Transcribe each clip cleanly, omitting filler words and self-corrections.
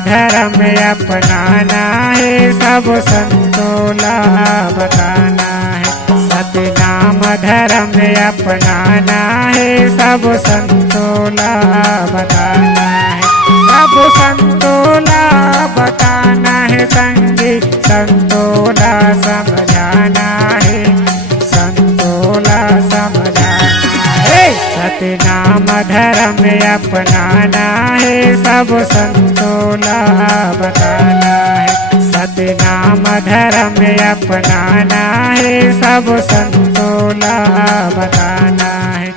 धर्म अपनाना है, सब संतोला बताना है। सतनाम धर्म अपनाना है, सब संतोला बताना है। सब संतोला बताना है, संगी संतोला समझाना है, संतोला समझाना है। सतनाम धर्म अपनाना है, सब संतोला बताना है। सतनाम धर्म अपनाना है, सब संतोला बताना है।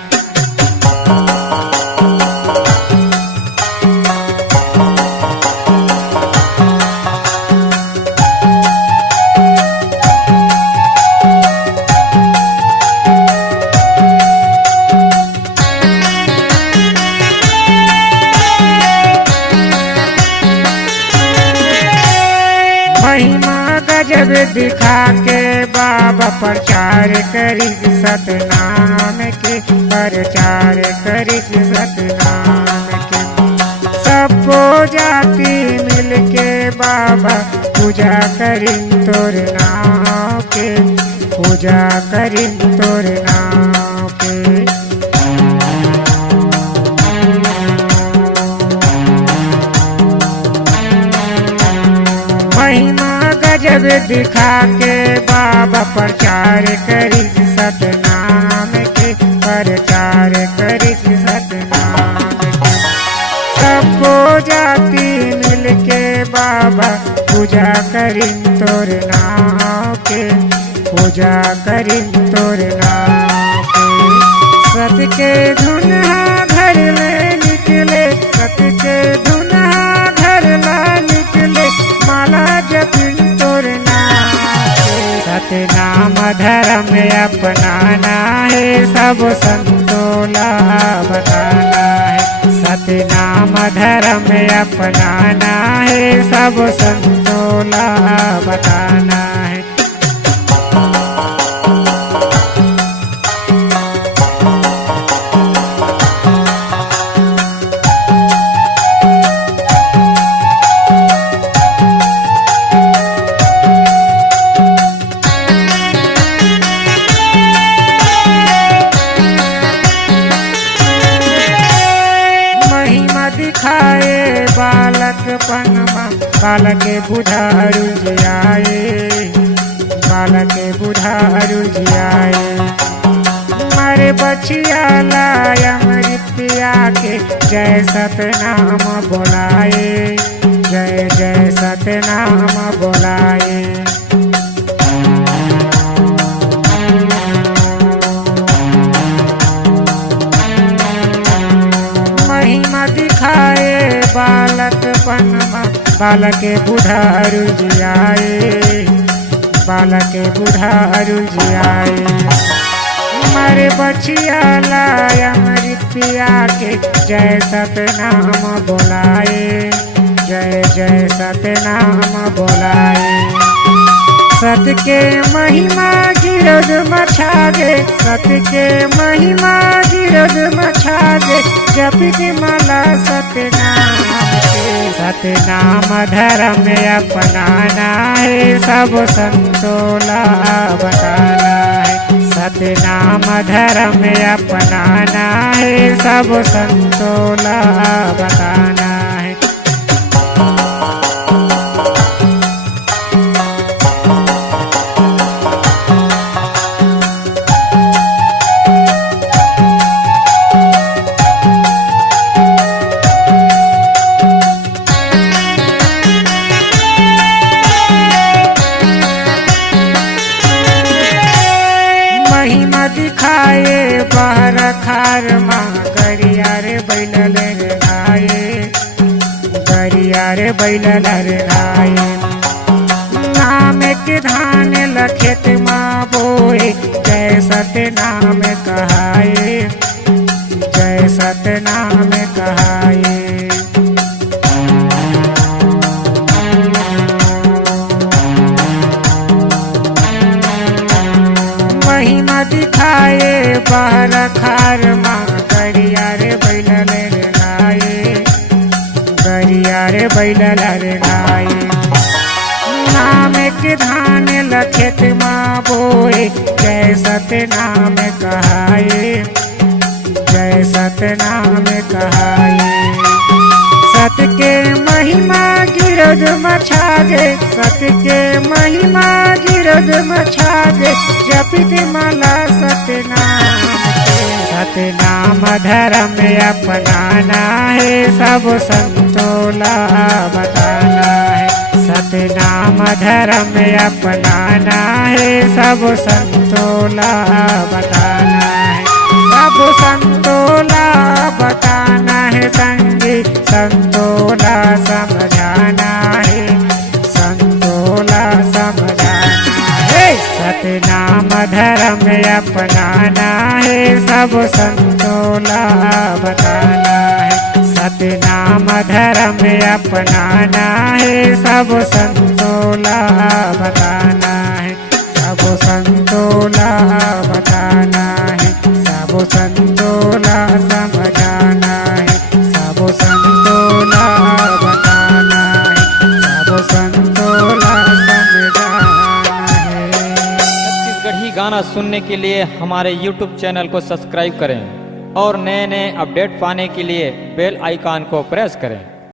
महिमा गजब दिखा के बाबा प्रचार करी सतनाम के, प्रचार करी सतनाम के। सबको जाति मिल के बाबा पूजा करी तोर नाम के, पूजा करी तोर नाम के। महिमा गजब दिखा के बाबा प्रचार करी सतनाम के, प्रचार करी सतनाम के। सबको जाति मिल के बाबा पूजा करी तोर नाम के, पूजा करी तोर नाम के। सत के धुनहा घर में निकले, सत के धुनहा घर में निकले, माला जपिन तोर नाम के। सतनाम धर्म अपनाना है, सब संतोला बताना है। सतनाम धर्म अपनाना है, सब संतोला बताना है। दिखाए बालकपनमा, बालक बुढ़ारू जियाए, बालक बुढ़ारू जियाए। मारे बचिया लाय अमृत पिया के, जय सतनाम बोलाए, जय जय सतनाम बोलाए। महिमा दिखाए बालकपनमा, बालक बुढ़ारू जियाए, बालक बुढ़ारू जियाए। मारे बचिया लाय अमृत पिया के, जय सतनाम बोलाए, जय जय सतनाम बोलाए। सत के महिमा गिरद मछागे, सत के महिमा गिरद मछागे, जप के माला सतनाम के। सतनाम धर्म अपनाना है, सब संतोला बताना है। सतनाम धर्म अपनाना है, सब संतोला बताना है। दिखाए बाहर खार माँ, गरिया रे बैलल रे आए, गरिया रे बैलल रे आए। नाम के धान लखेत माँ बोए, जय सतनाम कहाए, जय सतनाम कहाए। महिमा दिखाए बाहर खार माँ, गरिया रे बैलल रे आए, गरिया रे रे बैलल रे गाए। नाम के धान लखेत माँ बोए, जय सतनाम कहाए, जय सतनाम कहाए। सत के महिमा गिरद मछागे, सत के महिमा गिरद मछागे, जपित माला सतनाम के। सतनाम धर्म अपनाना है, सब संतोला बताना है। सतनाम धर्म अपनाना है, सब संतोला बताना है। सब संतोला बताना है, संगी संतोला समझाना है, संतोला समझाना है। सतनाम धर्म अपनाना है, सब संतोला बताना है। सतनाम धर्म अपनाना है, सब संतोला बताना है, सब संतोला बताना है, सब संतोला समझाना है, सब संतोला बताना है, सब संतोला समझाना है। छत्तीसगढ़ी गाना सुनने के लिए हमारे YouTube चैनल को सब्सक्राइब करें और नए नए अपडेट पाने के लिए बेल आइकॉन को प्रेस करें।